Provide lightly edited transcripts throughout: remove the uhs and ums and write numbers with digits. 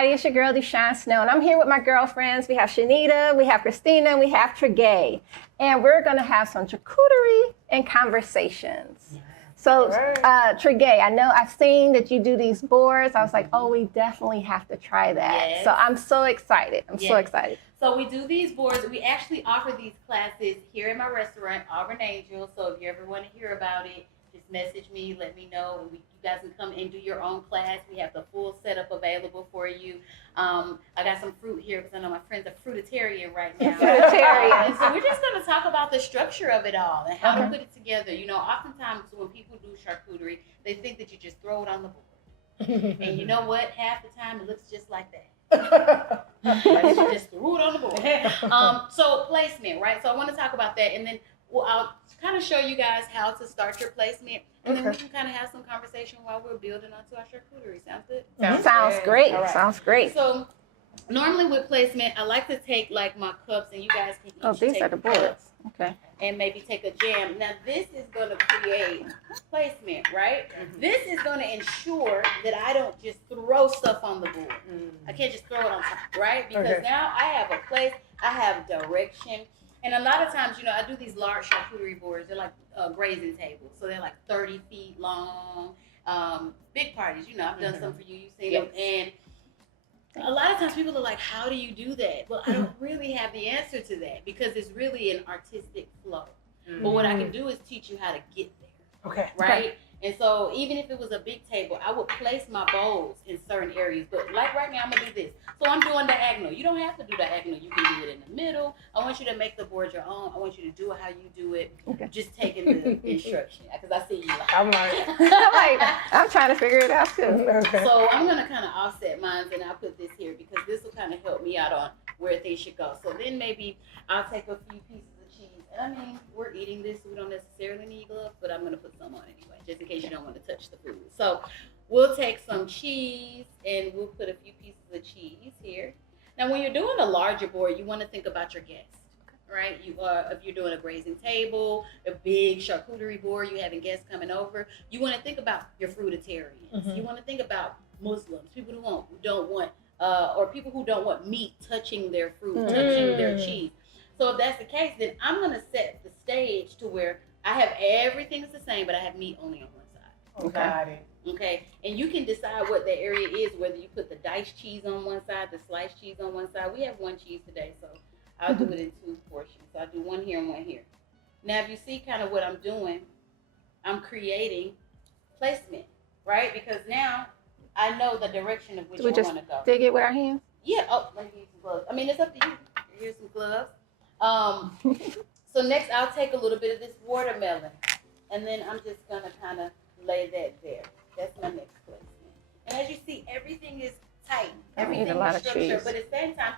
everybody. It's your girl, DeShawn Snow, and I'm here with my girlfriends. We have Chanita, we have Christina, and we have Tregaye. And we're going to have some charcuterie and conversations. So, Tregaye, I know I've seen that you do these boards. I was like, oh, we definitely have to try that. Yes. So I'm so excited. I'm so excited. So we do these boards. We actually offer these classes here in my restaurant, Auburn Angel. So if you ever want to hear about it, just message me, let me know. You guys can come and do your own class. We have the full setup available for you. I got some fruit here because I know my friend's a fruitarian right now. Fruitarian. So we're just going to talk about the structure of it all and how to put it together. You know, oftentimes when people do charcuterie, they think that you just throw it on the board. And you know what? Half the time it looks just like that. You just threw it on the board. So placement, right? So I want to talk about that, and then I'll kind of show you guys how to start your placement, and then we can kind of have some conversation while we're building onto our charcuterie. Sounds good? Sounds great. All right. Sounds great. So normally with placement, I like to take like my cups, and you guys can each These take are the boards. cups Okay. and maybe take a jam. Now this is going to create placement, right? This is going to ensure that I don't just throw stuff on the board. I can't just throw it on top, right? Because now I have a place, I have direction. And a lot of times, you know, I do these large charcuterie boards. They're like grazing tables. So they're like 30 feet long. Big parties, you know, I've done some for you. You've seen them. And a lot of times people are like, how do you do that? Well, I don't really have the answer to that because it's really an artistic flow. But what I can do is teach you how to get there. Okay. Right? Okay. And so even if it was a big table, I would place my bowls in certain areas. But like right now, I'm going to do this. So I'm doing diagonal. You don't have to do diagonal. You can do it in the middle. I want you to make the board your own. I want you to do it how you do it. Okay. Just taking the instruction. Because I see you like. I'm trying to figure it out too. Okay. So I'm going to kind of offset mine, and I'll put this here because this will kind of help me out on where things should go. So then maybe I'll take a few pieces of cheese. And I mean, we're eating this, so we don't necessarily need gloves, but I'm going to put some on anyway, just in case you don't want to touch the food. So we'll take some cheese, and we'll put a few pieces of cheese here. Now, when you're doing a larger board, you want to think about your guests, right? If you're doing a grazing table, a big charcuterie board, you're having guests coming over, you want to think about your fruitarians. You want to think about Muslims, people who don't want, or people who don't want meat touching their fruit, touching their cheese. So if that's the case, then I'm going to set the stage to where I have everything is the same, but I have meat only on one side. Got it. Okay, and you can decide what the area is, whether you put the diced cheese on one side, the sliced cheese on one side. We have one cheese today, so I'll do it in two portions. So I'll do one here and one here. Now, if you see kind of what I'm doing, I'm creating placement, right? Because now I know the direction of which I want to go. Dig it with our hands? Yeah, let me use some gloves. I mean, it's up to you. Here's some gloves. So next I'll take a little bit of this watermelon, and then I'm just going to kind of lay that there. That's my next placement. And as you see, everything is tight. Everything is structured. But at the same time,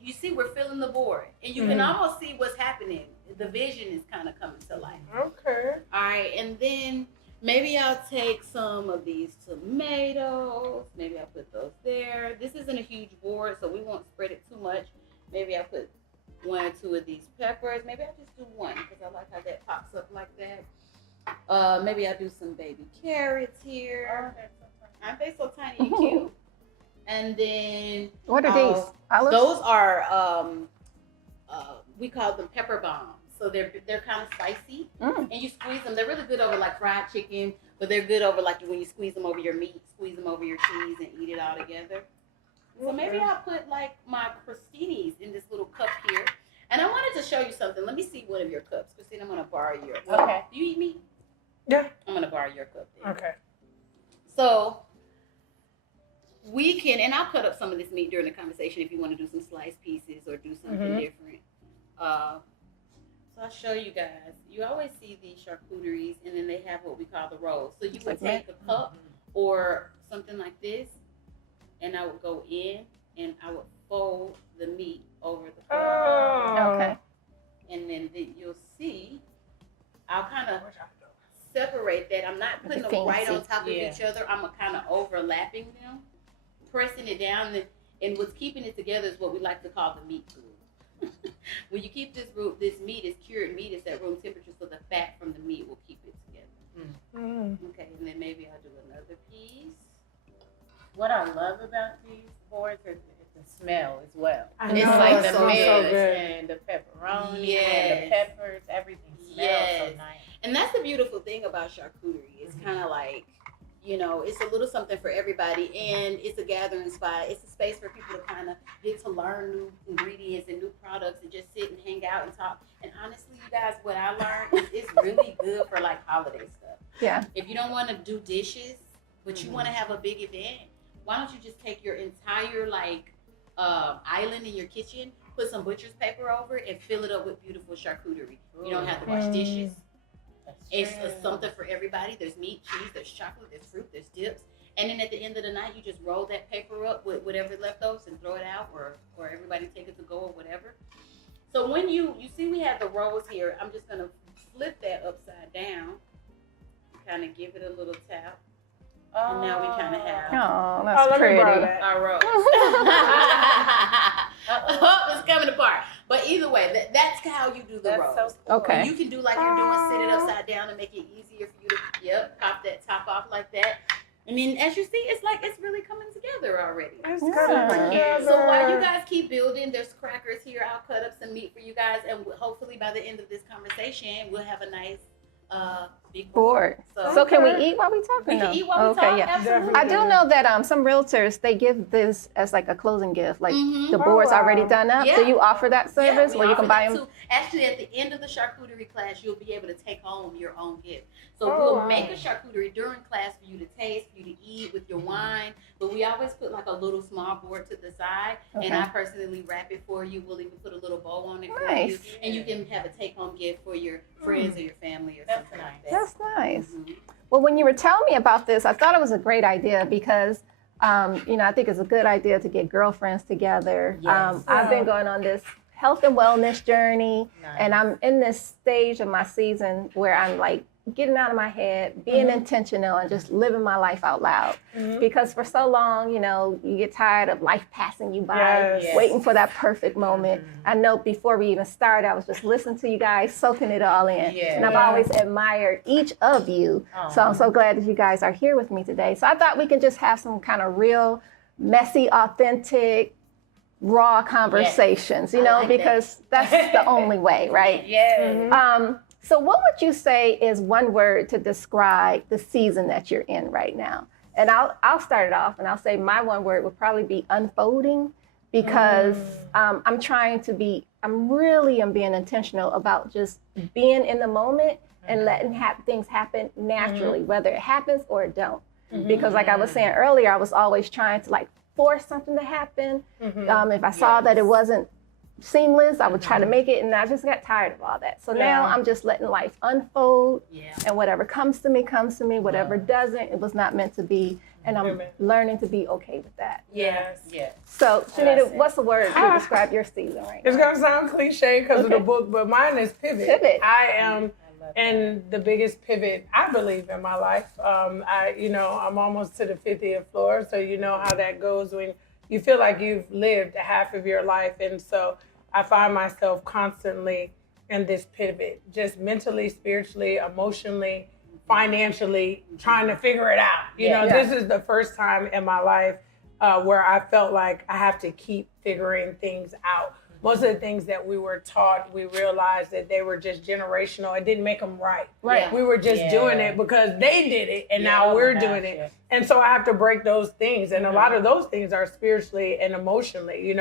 you see we're filling the board. And you can almost see what's happening. The vision is kind of coming to life. Okay. All right. And then maybe I'll take some of these tomatoes. Maybe I'll put those there. This isn't a huge board, so we won't spread it too much. Maybe I'll put one or two of these peppers. Maybe I'll just do one because I like how that pops up like that. Maybe I'll do some baby carrots here. Aren't they so tiny and cute? And then what are these? Olives? Those are we call them pepper bombs. So they're kind of spicy, and you squeeze them. They're really good over like fried chicken, but they're good over like when you squeeze them over your meat, squeeze them over your cheese, and eat it all together. So maybe I'll put like my crostinis in this little cup here. And I wanted to show you something. Let me see one of your cups. Christina, I'm going to borrow your cup. Okay. Do you eat meat? Yeah. I'm going to borrow your cup then. Okay. So we can, and I'll cut up some of this meat during the conversation if you want to do some sliced pieces or do something different. So I'll show you guys. You always see these charcuteries, and then they have what we call the rolls. So you would take a cup or something like this, and I would go in and I would fold the meat over the cup. Oh. Okay. And then you'll see, I'll kind of separate that. I'm not putting them right on top of each other. I'm kind of overlapping them, pressing it down. And what's keeping it together is what we like to call the meat glue. When you keep this meat is cured meat, it's at room temperature, so the fat from the meat will keep it together. Okay, and then maybe I'll do another piece. What I love about these boards or the smell as well. I It's know, like it's the so mint good. and the pepperoni and Yes. the peppers, everything smells so Yes. nice. And that's the beautiful thing about charcuterie. It's kind of like, you know, it's a little something for everybody, and it's a gathering spot. It's a space for people to kind of get to learn new ingredients and new products and just sit and hang out and talk. And honestly, you guys, what I learned is it's really good for like holiday stuff. Yeah. If you don't want to do dishes, but you want to have a big event, why don't you just take your entire like island in your kitchen, put some butcher's paper over it, and fill it up with beautiful charcuterie. You don't have to wash dishes. It's something for everybody. There's meat, cheese, there's chocolate, there's fruit, there's dips. And then at the end of the night, you just roll that paper up with whatever leftovers and throw it out, or everybody take it to go or whatever. So when you see we have the rolls here, I'm just gonna flip that upside down, kind of give it a little tap. And now we kind of have Oh, that's pretty. our rolls. Oh, it's coming apart. But either way, that's how you do the rolls. So cool. Okay. You can do like you're doing, sit it upside down and make it easier for you to, pop that top off like that. And then as you see, it's really coming together already. It's Yeah. So while you guys keep building, there's crackers here. I'll cut up some meat for you guys, and hopefully by the end of this conversation, we'll have a nice big Board. So can we eat while we talk? We or no? can eat while we Okay, talk. yeah. Absolutely. I do know that some realtors, they give this as like a closing gift, like the board's already done up. Yeah. Do you offer that service we where you can offer buy that them? too. Actually, at the end of the charcuterie class, you'll be able to take home your own gift. So we'll make a charcuterie during class for you to taste, for you to eat with your wine. But we always put like a little small board to the side, and I personally wrap it for you. We'll even put a little bow on it for you, and you can have a take-home gift for your friends or your family or something like that. That's nice. Well, when you were telling me about this, I thought it was a great idea because, I think it's a good idea to get girlfriends together. Yes. I've been going on this health and wellness journey, and I'm in this stage of my season where I'm like getting out of my head, being intentional, and just living my life out loud. Because for so long, you get tired of life passing you by, waiting for that perfect moment. I know before we even started, I was just listening to you guys, soaking it all in. And I've always admired each of you. So I'm so glad that you guys are here with me today. So I thought we could just have some kind of real, messy, authentic, raw conversations, because that's the only way, right? So what would you say is one word to describe the season that you're in right now? And I'll start it off, and I'll say my one word would probably be unfolding, because I'm being intentional about just being in the moment and letting things happen naturally, whether it happens or it don't. Because like I was saying earlier, I was always trying to like force something to happen. If I saw that it wasn't seamless, I would try to make it, and I just got tired of all that. So now I'm just letting life unfold, and whatever comes to me, whatever doesn't, it was not meant to be, and I'm learning to be okay with that. So, Chanita, what's the word to describe your season right now? It's gonna sound cliche because of the book, but mine is pivot. I am in the biggest pivot, I believe, in my life. I'm almost to the 50th floor, so you know how that goes when you feel like you've lived half of your life. And so I find myself constantly in this pivot, just mentally, spiritually, emotionally, financially, trying to figure it out. This is the first time in my life where I felt like I have to keep figuring things out. Most of the things that we were taught, we realized that they were just generational. It didn't make them right. We were just doing it because they did it, and now we're doing it. And so I have to break those things. And a lot of those things are spiritually and emotionally.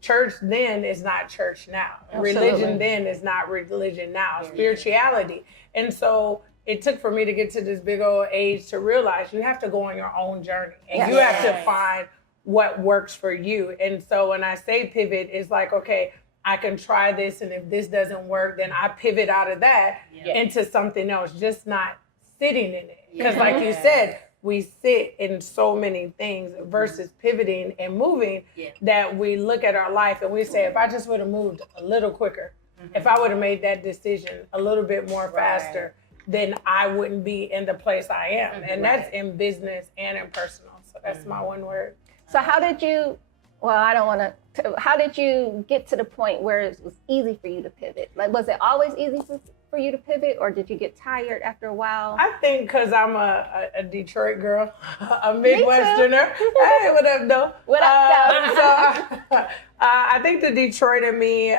Church then is not church now. Absolutely. Religion then is not religion now. Spirituality. And so it took for me to get to this big old age to realize you have to go on your own journey. And you have to find what works for you. And so when I say pivot, it's like, okay, I can try this, and if this doesn't work, then I pivot out of that into something else, just not sitting in it. Because like you said, we sit in so many things versus pivoting and moving, that we look at our life and we say, if I just would have moved a little quicker, if I would have made that decision a little bit more faster, then I wouldn't be in the place I am. And that's in business and in personal. So that's my one word. So how did you get to the point where it was easy for you to pivot? Like, was it always easy for you to pivot, or did you get tired after a while? I think because I'm a Detroit girl, a Midwesterner. Hey, what up, though? What up, So I think the Detroit in me,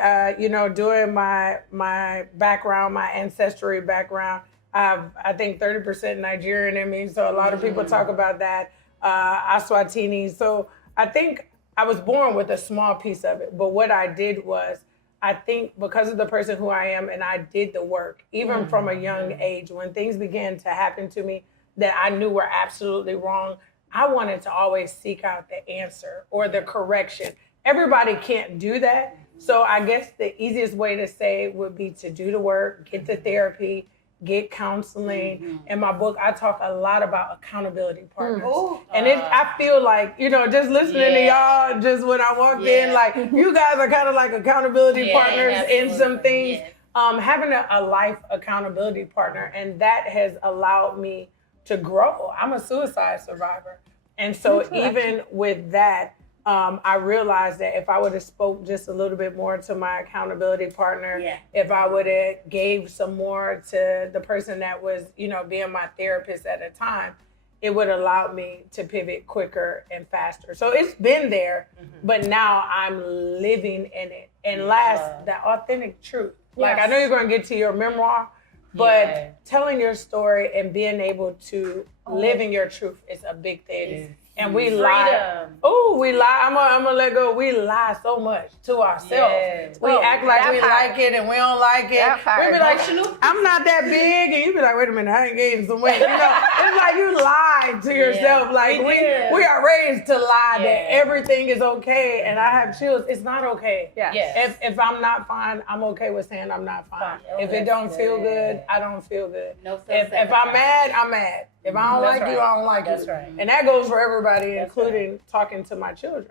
doing my background, my ancestry background, I think 30% Nigerian in me. So a lot of people talk about that. Aswatini. So I think I was born with a small piece of it. But what I did was, I think because of the person who I am, and I did the work, even from a young age, when things began to happen to me that I knew were absolutely wrong, I wanted to always seek out the answer or the correction. Everybody can't do that. So I guess the easiest way to say would be to do the work, get the therapy, get counseling. In my book, I talk a lot about accountability partners. And I feel like, just listening to y'all, just when I walked in, like, you guys are kind of like accountability partners in some things. Having a life accountability partner, and that has allowed me to grow. I'm a suicide survivor. And so even with that, I realized that if I would have spoke just a little bit more to my accountability partner, if I would have gave some more to the person that was, being my therapist at the time, it would allow me to pivot quicker and faster. So it's been there, but now I'm living in it. And last, that authentic truth. Like, I know you're going to get to your memoir, but telling your story and being able to live in your truth is a big thing. And we lie. Oh, we lie. I'm gonna let go. We lie so much to ourselves. We act like we like it and we don't like it. We be like, I'm not that big, and you be like, wait a minute, I ain't gaining some weight. It's like you lie to yourself. Like we are raised to lie that everything is okay, and I have chills. It's not okay. If I'm not fine, I'm okay with saying I'm not fine. If it don't feel good, I don't feel good. If I'm mad, I'm mad. If I don't like you, I don't like you. And that goes for everybody, including talking to my children.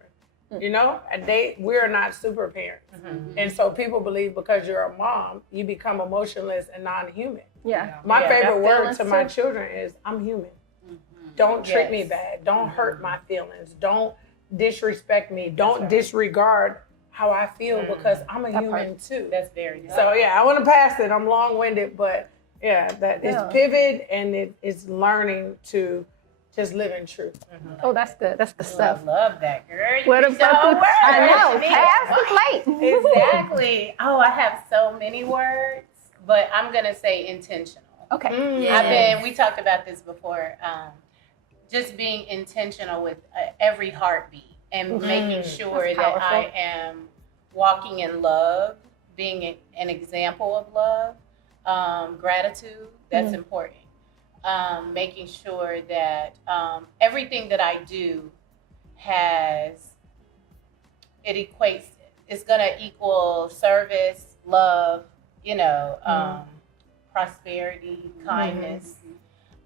We're not super parents. And so people believe because you're a mom, you become emotionless and non-human. My favorite word to my children is, I'm human. Don't treat me bad. Don't hurt my feelings. Don't disrespect me. Don't disregard how I feel because I'm a human too. That's very good. So I want to pass it. I'm long-winded, but that is pivot, and it's learning to just live in truth. Oh, that's good. That's the stuff. I love that, girl. What about I know. Pass the plate. Exactly. Oh, I have so many words, but I'm gonna say intentional. Okay. We talked about this before. Just being intentional with every heartbeat and making sure that I am walking in love, being an example of love. Gratitude, that's important. Making sure that everything that I do it's going to equal service, love, prosperity, kindness.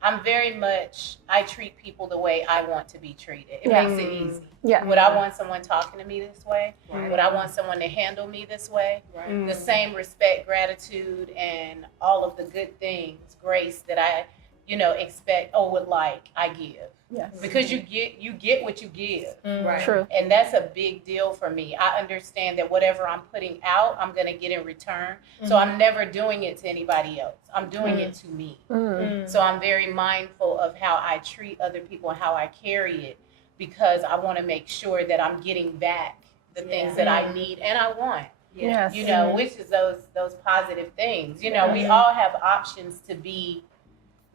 I treat people the way I want to be treated. It makes it easy. Would I want someone talking to me this way? Would I want someone to handle me this way? The same respect, gratitude, and all of the good things, grace that I, expect or would like, I give. Because you get what you give. True. And that's a big deal for me. I understand that whatever I'm putting out, I'm going to get in return. So I'm never doing it to anybody else. I'm doing it to me. So I'm very mindful of how I treat other people and how I carry it, because I want to make sure that I'm getting back the things that I need and I want. Which is those positive things. We all have options to be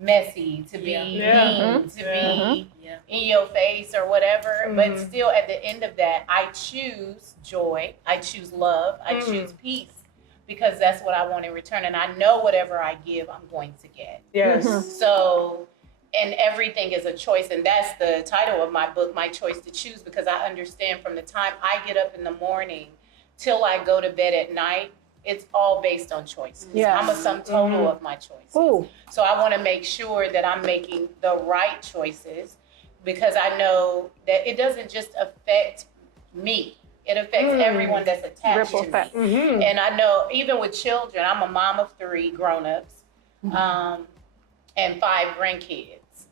messy, to be mean, to be in your face or whatever. But still, at the end of that, I choose joy, I choose love, I choose peace, because that's what I want in return. And I know whatever I give, I'm going to get. So, and everything is a choice. And that's the title of my book, My Choice to Choose, because I understand from the time I get up in the morning till I go to bed at night, it's all based on choices. I'm a sum total of my choices. So I want to make sure that I'm making the right choices, because I know that it doesn't just affect me. It affects everyone that's attached to me. And I know even with children, I'm a mom of 3 grown-ups and 5 grandkids.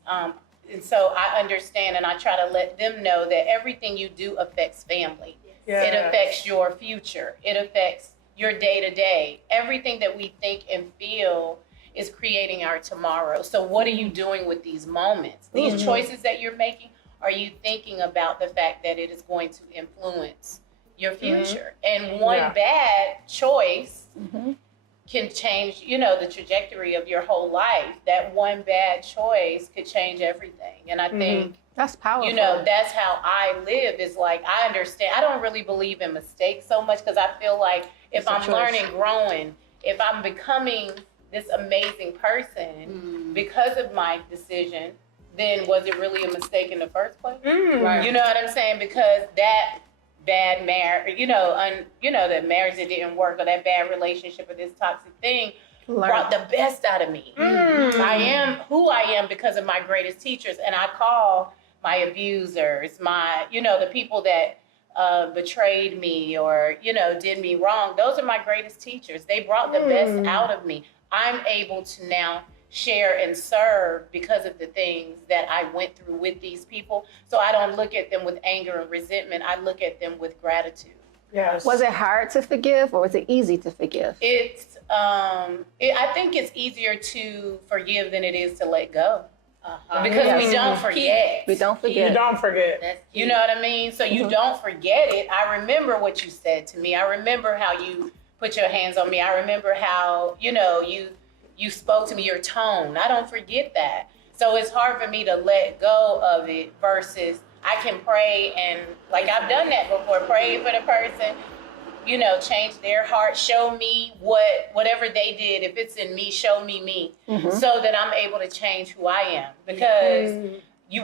And so I understand, and I try to let them know that everything you do affects family. It affects your future. It affects your day to day. Everything that we think and feel is creating our tomorrow. So what are you doing with these moments? These choices that you're making, are you thinking about the fact that it is going to influence your future? And one bad choice can change, the trajectory of your whole life. That one bad choice could change everything. And I think that's powerful. That's how I live, is like, I understand. I don't really believe in mistakes so much, because I feel like if I'm learning, growing, if I'm becoming this amazing person because of my decision, then was it really a mistake in the first place? Right. You know what I'm saying? Because that bad marriage, that marriage that didn't work, or that bad relationship, or this toxic thing brought the best out of me. I am who I am because of my greatest teachers. And I call my abusers, the people that betrayed me or, did me wrong. Those are my greatest teachers. They brought the best out of me. I'm able to now share and serve because of the things that I went through with these people. So I don't look at them with anger and resentment. I look at them with gratitude. Yes. Was it hard to forgive, or was it easy to forgive? I think it's easier to forgive than it is to let go. Because we don't forget. We don't forget. You don't forget. You know what I mean? So you don't forget it. I remember what you said to me. I remember how you put your hands on me. I remember how, you spoke to me, your tone. I don't forget that. So it's hard for me to let go of it versus I can pray, and like I've done that before, pray for the person, change their heart, show me whatever they did, if it's in me, show me, so that I'm able to change who I am. Because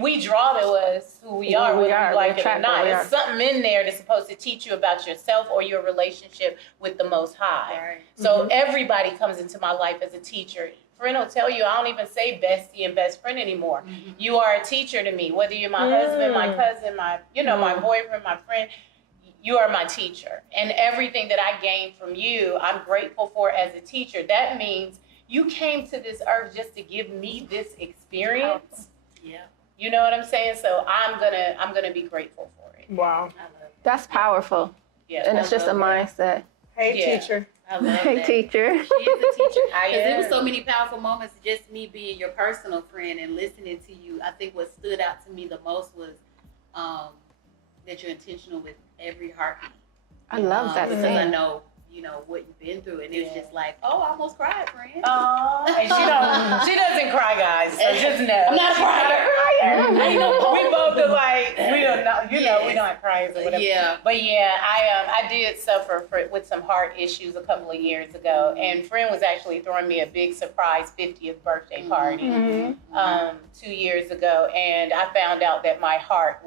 we draw to us who we are, whether you like it or not. There's something in there that's supposed to teach you about yourself or your relationship with the Most High. Right. So everybody comes into my life as a teacher. Friend will tell you, I don't even say bestie and best friend anymore. You are a teacher to me, whether you're my husband, my cousin, my boyfriend, my friend. You are my teacher. And everything that I gained from you, I'm grateful for as a teacher. That means you came to this earth just to give me this experience. Yeah. You know what I'm saying? So I'm gonna be grateful for it. Wow. That's powerful. Yeah. And it's just a mindset. Hey, teacher. I love hey, that. teacher. She is a teacher. Because it was so many powerful moments, just me being your personal friend and listening to you. I think what stood out to me the most was that you're intentional with every heartbeat. I love that. Because I know, what you've been through. And it's just like, oh, I almost cried, friend. Oh, and she doesn't cry, guys. So just know. I'm not a crier. We both are like, we don't know, we don't cry or whatever. Yeah. But yeah, I did suffer with some heart issues a couple of years ago. And friend was actually throwing me a big surprise 50th birthday party 2 years ago. And I found out that my heart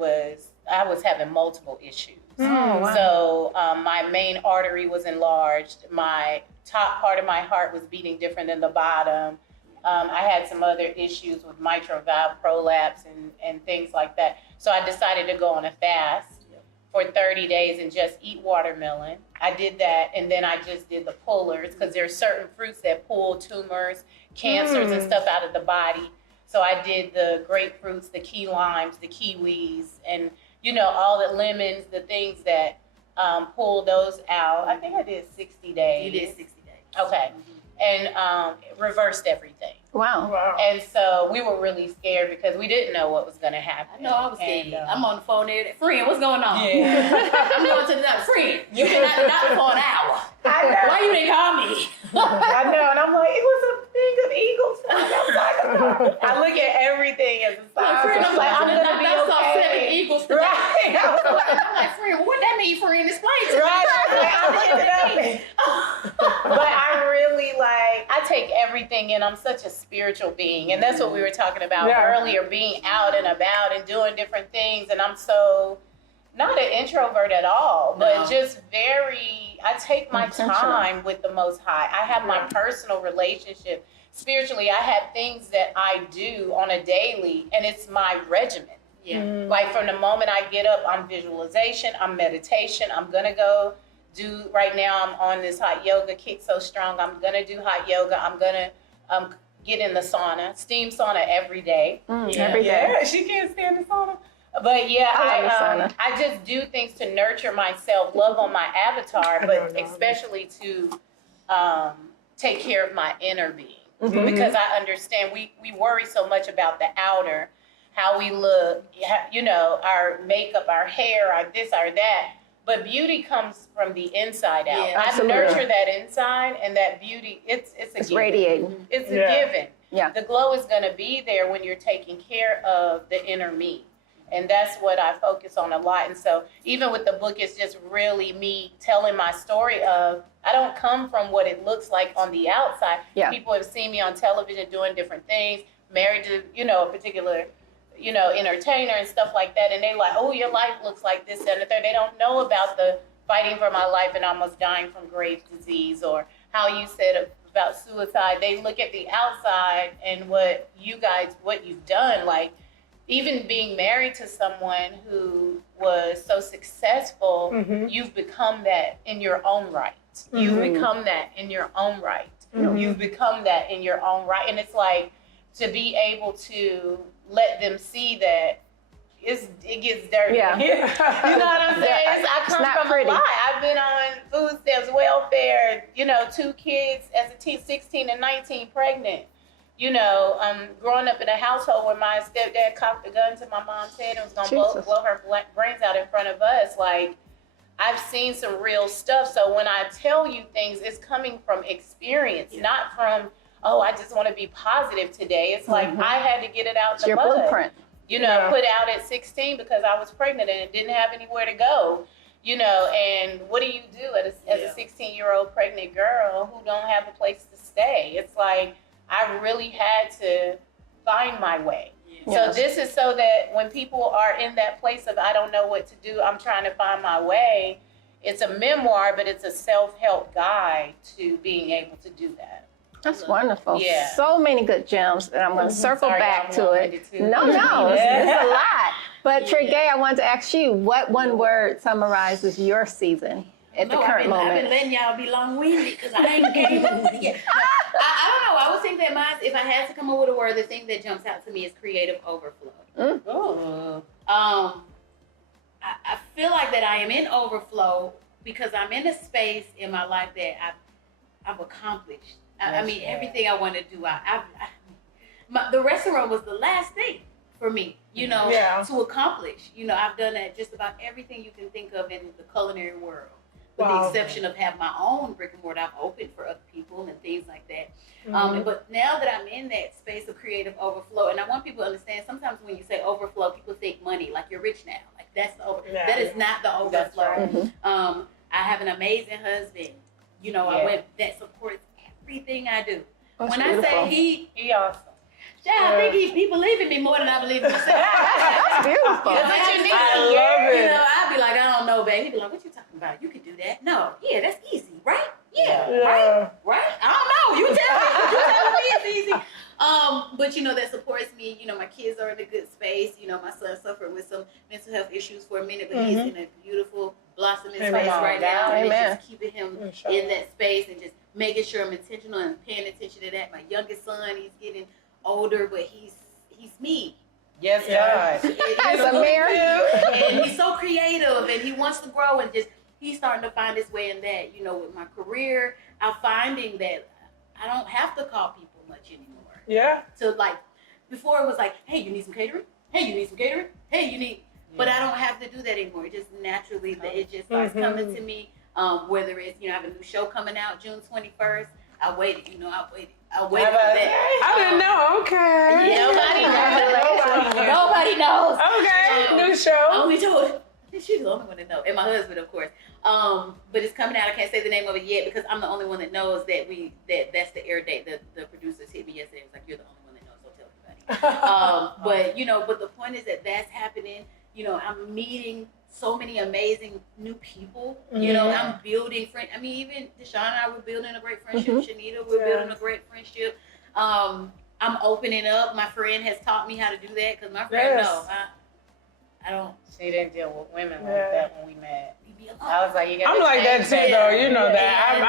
I was having multiple issues. Oh, wow. So my main artery was enlarged. My top part of my heart was beating different than the bottom. I had some other issues with mitral valve prolapse and things like that. So I decided to go on a fast for 30 days and just eat watermelon. I did that, and then I just did the pullers, because there are certain fruits that pull tumors, cancers, and stuff out of the body. So I did the grapefruits, the key limes, the kiwis, and all the lemons, the things that pull those out. I think I did 60 days. You did 60 days. Okay. And reversed everything. Wow. And so we were really scared because we didn't know what was going to happen. I know, I was scared. I'm on the phone there. Friend, what's going on? Yeah. I'm going to the doctor. Friend, you've been at the doctor for an hour. I know. Why you didn't call me? I know. And I'm like, it was a thing of eagles. I look at everything as a sign. Friend, I'm like, I'm going to be okay. 7 eagles today. Right. I'm like, friend, what that mean, friend? Explain to me. Right. But I really I take everything in. I'm such a spiritual being. And that's what we were talking about earlier, being out and about and doing different things. And I'm so not an introvert at all, but just I take my time with the Most High. I have my personal relationship. Spiritually, I have things that I do on a daily, and it's my regimen. Yeah. Like from the moment I get up, I'm visualization, I'm meditation, I'm going to go right now I'm on this hot yoga kick so strong. I'm going to do hot yoga. I'm going to get in the sauna, steam sauna every day. Every day. Yeah, she can't stand the sauna. But yeah, I I just do things to nurture myself, love on my avatar, but especially to take care of my inner being. Mm-hmm. Because I understand we worry so much about the outer, how we look, you know, our makeup, our hair, our this, our that. But beauty comes from the inside out. Yeah, I nurture that inside, and that beauty, it's radiating. It's a given. Yeah. The glow is going to be there when you're taking care of the inner me. And that's what I focus on a lot. And so even with the book, it's just really me telling my story of, I don't come from what it looks like on the outside. Yeah. People have seen me on television doing different things, married to, you know, a particular, you know, entertainer and stuff like that. And they like, oh, your life looks like this and the third. They don't know about the fighting for my life and almost dying from Graves' disease, or how you said about suicide. They look at the outside and what you've done, like, even being married to someone who was so successful, mm-hmm. you've become that in your own right. Mm-hmm. You've become that in your own right. Mm-hmm. You've become that in your own right. And it's like, to be able to let them see that it gets dirty. Yeah. You know what I'm saying? I come from pretty. A lot. I've been on food stamps, welfare, you know, 2 kids as a teen, 16 and 19 pregnant. You know, growing up in a household where my stepdad cocked a gun to my mom's head and was going to blow her brains out in front of us. Like, I've seen some real stuff. So when I tell you things, it's coming from experience, not from, oh, I just want to be positive today. It's like, I had to get it out in the mud. Blueprint. You know, put out at 16 because I was pregnant and didn't have anywhere to go. You know, and what do you do as a 16-year-old pregnant girl who don't have a place to stay? It's like, I really had to find my way. Yes. So this is so that when people are in that place of, I don't know what to do, I'm trying to find my way, it's a memoir, but it's a self-help guide to being able to do that. That's wonderful. Yeah. So many good gems, and I'm going to circle back to it. No, it's a lot. But Tregaye, I wanted to ask you, what one word summarizes your season at the current moment? I've been letting y'all be long-winded because I ain't came up with it yet. I don't know. I would think that if I had to come up with a word, the thing that jumps out to me is creative overflow. Oh. I feel like that I am in overflow because I'm in a space in my life that I've accomplished. I mean, everything I want to do. The restaurant was the last thing for me, you know, to accomplish. You know, I've done just about everything you can think of in the culinary world. With the exception of having my own brick and mortar I've opened for other people and things like that. Mm-hmm. But now that I'm in that space of creative overflow, and I want people to understand, sometimes when you say overflow, people think money, like you're rich now. Like that's the overflow. That is not the overflow. Right. Mm-hmm. I have an amazing husband. You know, that supports everything I do. That's when beautiful. I say he awesome. Yeah, I think he believes in me more than I believe in myself. That's beautiful. I love it. You know, I'd be like, I don't know, babe. He'd be like, what you talking about? You can do that. No, that's easy, right? Yeah. Right? I don't know. You tell me it's easy. But you know, that supports me. You know, my kids are in a good space. You know, my son suffered with some mental health issues for a minute, but he's in a beautiful blossoming space right now. And it's just keeping him in that space and just making sure I'm intentional and paying attention to that. My youngest son, he's getting older, but he's me. Yes, God. As a married. And he's so creative and he wants to grow and he's starting to find his way in that. You know, with my career, I'm finding that I don't have to call people much anymore. Yeah. So like before it was like, hey, you need some catering? Hey, you need some catering? Hey, you need but I don't have to do that anymore. It just naturally it just starts coming to me. Whether it's, you know, I have a new show coming out June 21st. I waited for that. I didn't know. Okay. Nobody knows. Okay. New show. Only told. She's the only one that knows, and my husband, of course. But it's coming out. I can't say the name of it yet because I'm the only one that knows that's the air date. The producers hit me yesterday. It was like, you're the only one that knows. Don't tell anybody. But the point is that that's happening. You know, I'm meeting so many amazing new people. You know, I'm building friends. I mean, even DeShawn and I were building a great friendship. Chanita, we're building a great friendship. I'm opening up. My friend has taught me how to do that because my friend knows. I don't. She didn't deal with women like that when we met. I was like, you gotta I'm like that too, though. You know that.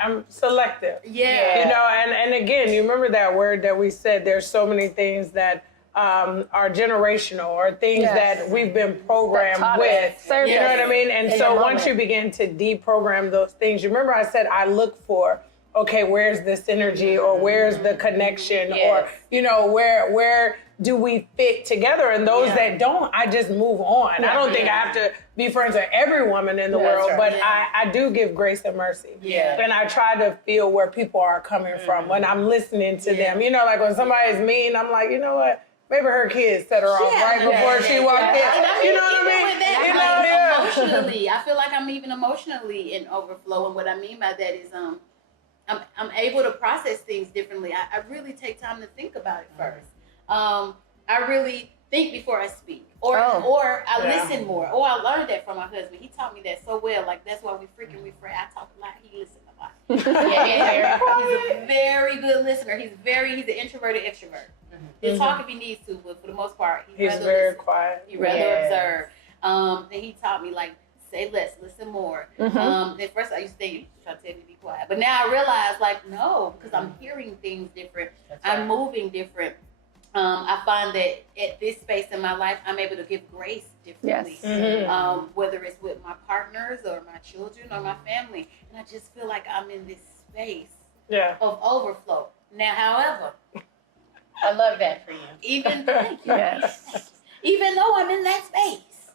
I'm selective. Yeah. You know, and again, you remember that word that we said. There's so many things that are generational or things that we've been programmed with. You know what I mean? And so once you begin to deprogram those things, you remember I said I look for, okay, where's the synergy or where's the connection or, you know, where do we fit together? And those that don't, I just move on. I don't think I have to be friends with every woman in the world, but I do give grace and mercy. And I try to feel where people are coming from when I'm listening to them. You know, like when somebody's mean, I'm like, you know what? Maybe her kids set her off right before she walked in. You know what I mean? You know, emotionally, I feel like I'm even emotionally in overflow. And what I mean by that is I'm able to process things differently. I really take time to think about it first. I really think before I speak, or I listen more. Oh, I learned that from my husband. He taught me that so well. Like that's why we friend. I talk a lot. He listens a lot. He's a very good listener. He's an introverted extrovert. He'll talk if he needs to, but for the most part, he's very quiet. He rather observe. And he taught me like say less, listen more. At first I used to think you try to tell me to be quiet, but now I realize like no, because I'm hearing things different. I'm moving different. I find that at this space in my life, I'm able to give grace differently. Whether it's with my partners or my children or my family, and I just feel like I'm in this space of overflow. Now, however, I love that for you. Even even though I'm in that space,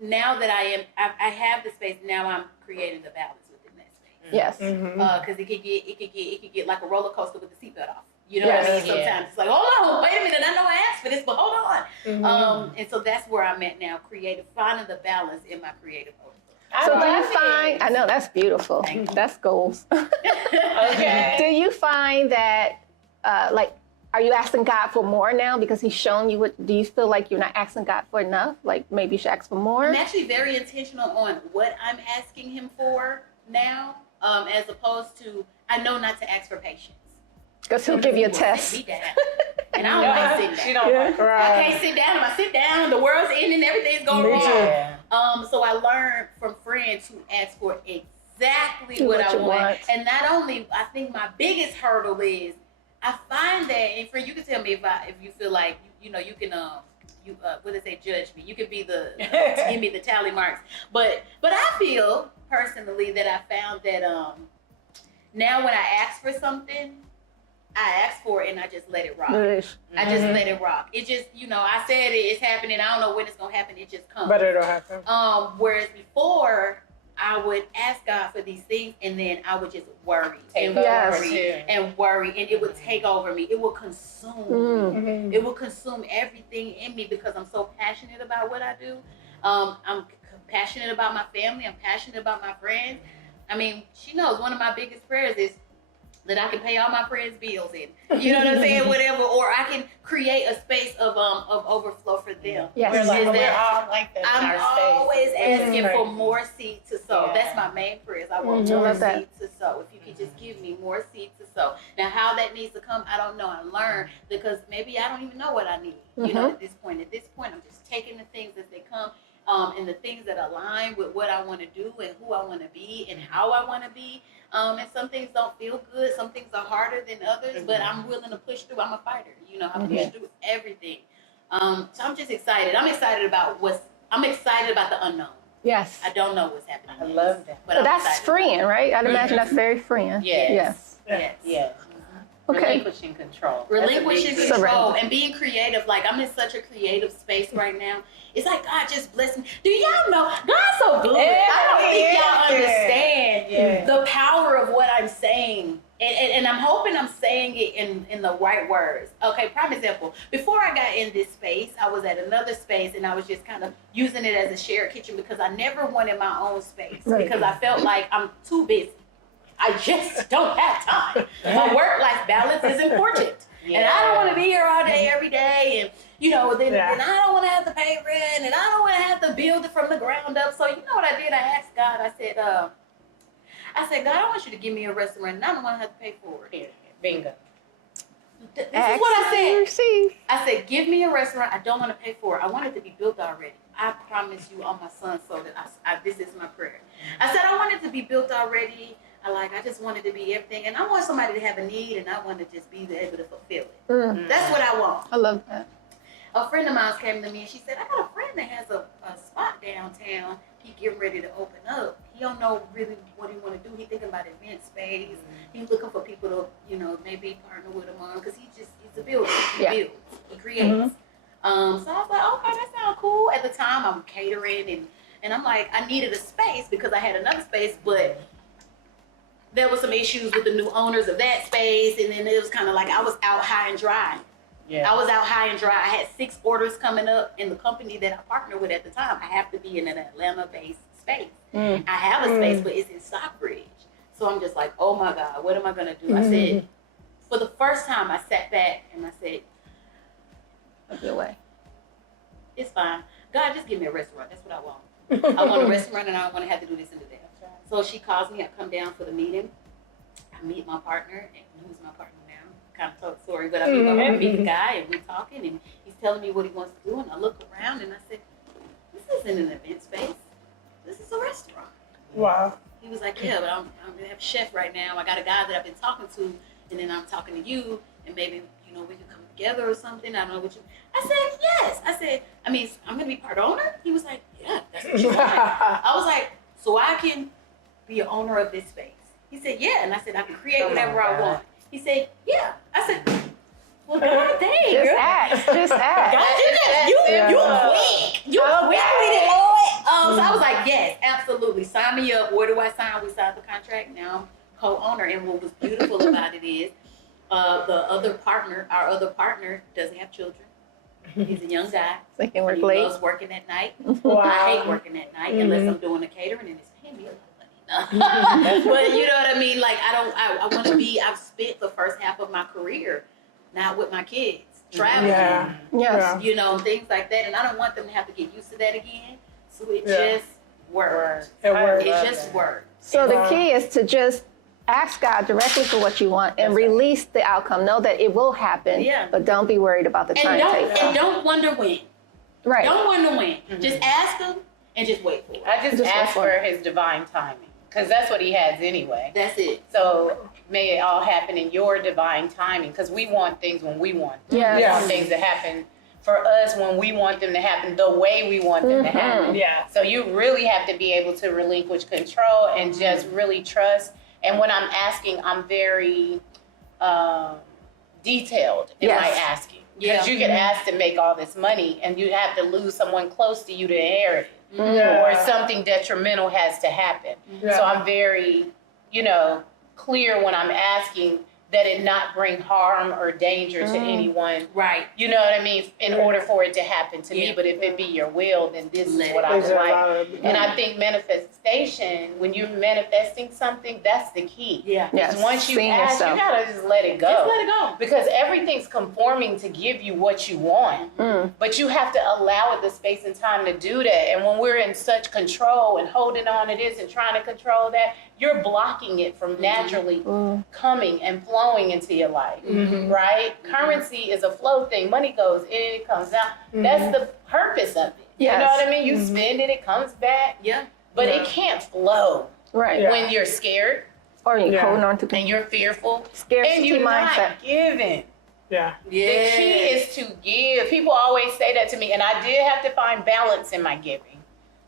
now that I have the space. Now I'm creating the balance within that space. Because it could get like a roller coaster with the seatbelt off. You know what I mean? Sometimes it's like, hold on, wait a minute, I know I asked for this, but hold on. And so that's where I'm at now, finding the balance in my creative overflow. So do you find, I know that's beautiful. That's goals. Do you find that, are you asking God for more now because he's shown you what, do you feel like you're not asking God for enough? Like maybe you should ask for more? I'm actually very intentional on what I'm asking him for now, as opposed to, I know not to ask for patience. Because he'll give you a test. Sit me down. And I don't like sitting down. She don't like I can't sit down. If I sit down, the world's ending, everything's going wrong. So I learned from friends who ask for exactly what I want. And not only, I think my biggest hurdle is, I find that, and friend, you can tell me if you feel like, you know, you can, what did they say, judge me. You can be give me the tally marks. But I feel personally that I found that now when I ask for something, I ask for it and I just let it rock. I just let it rock. It just, you know, I said it's happening. I don't know when it's going to happen. It just comes. But it'll happen. Whereas before, I would ask God for these things and then I would just worry and worry and it would take over me. It would consume me. It would consume everything in me because I'm so passionate about what I do. I'm passionate about my family. I'm passionate about my friends. I mean, she knows one of my biggest prayers is that I can pay all my friends' bills in, you know what I'm saying, whatever, or I can create a space of overflow for them. Yes. We're all like that in our space. I'm always asking for more seed to sow. That's my main prayers. I want more seed to sow. If you could just give me more seed to sow. Now, how that needs to come, I don't know. I learn because maybe I don't even know what I need. You know, at this point, I'm just taking the things as they come. And the things that align with what I want to do and who I want to be and how I want to be. And some things don't feel good. Some things are harder than others, but I'm willing to push through. I'm a fighter. You know, I push through everything. So I'm just excited. I'm excited about the unknown. Yes. I don't know what's happening. I love that. But that's freeing, right? I'd imagine that's very freeing. Yes. Okay. Relinquishing control. Relinquishing control and being creative. Like, I'm in such a creative space right now. It's like God just blessed me. Do y'all know God's so good? I don't think y'all understand the power of what I'm saying. And I'm hoping I'm saying it in the right words. Okay, prime example. Before I got in this space, I was at another space and I was just kind of using it as a shared kitchen because I never wanted my own space because I felt like I'm too busy. I just don't have time. My work-life balance is important. And I don't want to be here all day, every day. And, you know, then I don't want to have to pay rent. And I don't want to have to build it from the ground up. So, you know what I did? I asked God, I said, God, I want you to give me a restaurant. And I don't want to have to pay for it. Bingo. This is what I said. I said, give me a restaurant. I don't want to pay for it. I want it to be built already. I promise you on my son so that this is my prayer. I said, I want it to be built already. I just wanted to be everything. And I want somebody to have a need, and I want to just be able to fulfill it. That's what I want. I love that. A friend of mine came to me and she said, I got a friend that has a spot downtown. He getting ready to open up. He don't know really what he want to do. He thinking about event space. He's looking for people to, maybe partner with him on, because he's a builder. He builds. He creates. So I was like, okay, that sounds cool. At the time, I'm catering, and I'm like, I needed a space because I had another space, but there was some issues with the new owners of that space, and then it was kind of like I was out high and dry. Yeah. I was out high and dry. I had 6 orders coming up in the company that I partnered with at the time. I have to be in an Atlanta-based space. I have a space, but it's in Stockbridge. So I'm just like, oh my God, what am I going to do? I said, for the first time, I sat back and I said, Look your way. It's fine. God, just give me a restaurant. That's what I want. I want a restaurant, and I don't want to have to do this and do that. So she calls me. I come down for the meeting. I meet my partner, and who's my partner now? Kind of told the story, but I meet the guy, and we're talking, and he's telling me what he wants to do, and I look around, and I said, this isn't an event space. This is a restaurant. Wow. He was like, yeah, but I'm going to have a chef right now. I got a guy that I've been talking to, and then I'm talking to you, and maybe, we could come together or something. I don't know what you... I said, yes. I said, I'm going to be part owner? He was like, yeah, that's what you want. I was like, so I can be an owner of this space? He said, yeah. And I said, I can create whatever I want. He said, yeah. I said, well, God dang, Just ask. God, you quick. You quick with it, Lord. So I was like, yes, absolutely. Sign me up. Where do I sign? We signed the contract. Now I'm co-owner. And what was beautiful about it is our other partner doesn't have children. He's a young guy. So he can work he late. loves working at night. Wow. I hate working at night unless I'm doing the catering and it's paying me a lot of money. But you know what I mean? Like, I want to be, I've spent the first half of my career not with my kids, traveling, things like that. And I don't want them to have to get used to that again. So it just worked. It just worked. So the key is to just ask God directly for what you want and release the outcome. Know that it will happen, but don't be worried about the time it takes. And don't wonder when. Right. Don't wonder when. Just ask him and just wait for it. I just ask for his divine timing, because that's what he has anyway. That's it. So may it all happen in your divine timing, because we want things when we want them. We want things to happen for us when we want them to happen the way we want them to happen. Yeah. So you really have to be able to relinquish control and just really trust. And when I'm asking, I'm very detailed in my asking. Because you get asked to make all this money and you have to lose someone close to you to inherit it. Or something detrimental has to happen. So I'm very, clear when I'm asking that it not bring harm or danger to anyone. Right. You know what I mean? In order for it to happen to me. But if it be your will, then this is what I would like. And I think manifestation, when you're manifesting something, that's the key. Yeah. Because once you ask, you gotta just let it go. Just let it go. Because everything's conforming to give you what you want. But you have to allow it the space and time to do that. And when we're in such control and holding on to this and trying to control that, you're blocking it from naturally coming and flowing into your life, right? Currency is a flow thing. Money goes in, it comes out. That's the purpose of it. You know what I mean? You spend it, it comes back. Yeah. But it can't flow when you're scared. Or you're holding on to things. And you're fearful. Scarcity and you're mindset. not giving. Yeah. The key is to give. People always say that to me, and I did have to find balance in my giving.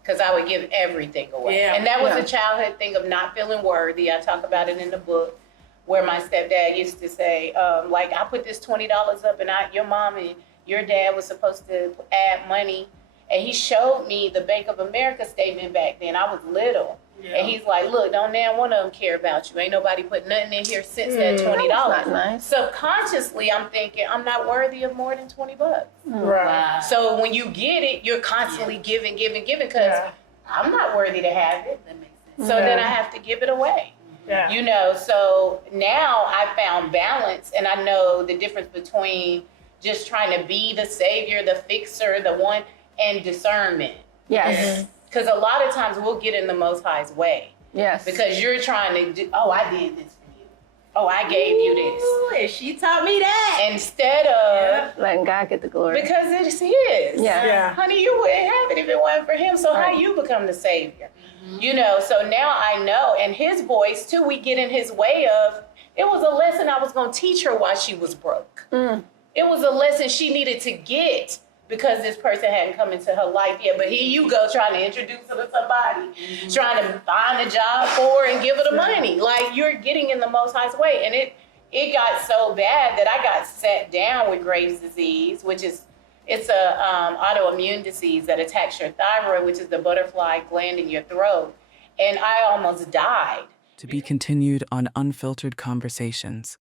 Because I would give everything away. And that was a childhood thing of not feeling worthy. I talk about it in the book, where my stepdad used to say, I put this $20 up, and your mom and your dad was supposed to add money. And he showed me the Bank of America statement back then. I was little. And he's like, look, don't damn one of them care about you. Ain't nobody put nothing in here since that $20. That's nice. Subconsciously, I'm thinking, I'm not worthy of more than $20. Right. Wow. So when you get it, you're constantly giving, because I'm not worthy to have it. That makes sense. So then I have to give it away. Yeah. So now I found balance, and I know the difference between just trying to be the savior, the fixer, the one, and discernment. Yes. Because a lot of times we'll get in the Most High's way. Yes. Because you're trying to do, I did this for you. Oh, I gave you this. Ooh, and she taught me that. Instead of letting God get the glory. because it's his. Yeah. Honey, you wouldn't have it if it wasn't for him. So how you become the savior? You know, so now I know. And his voice too, we get in his way of, it was a lesson I was gonna teach her while she was broke. It was a lesson she needed to get because this person hadn't come into her life yet. But here you go trying to introduce her to somebody, trying to find a job for her and give her the money. Like, you're getting in the Most High's way. And it got so bad that I got sat down with Graves' disease, which is, it's a autoimmune disease that attacks your thyroid, which is the butterfly gland in your throat. And I almost died. To be continued on Unfiltered Conversations.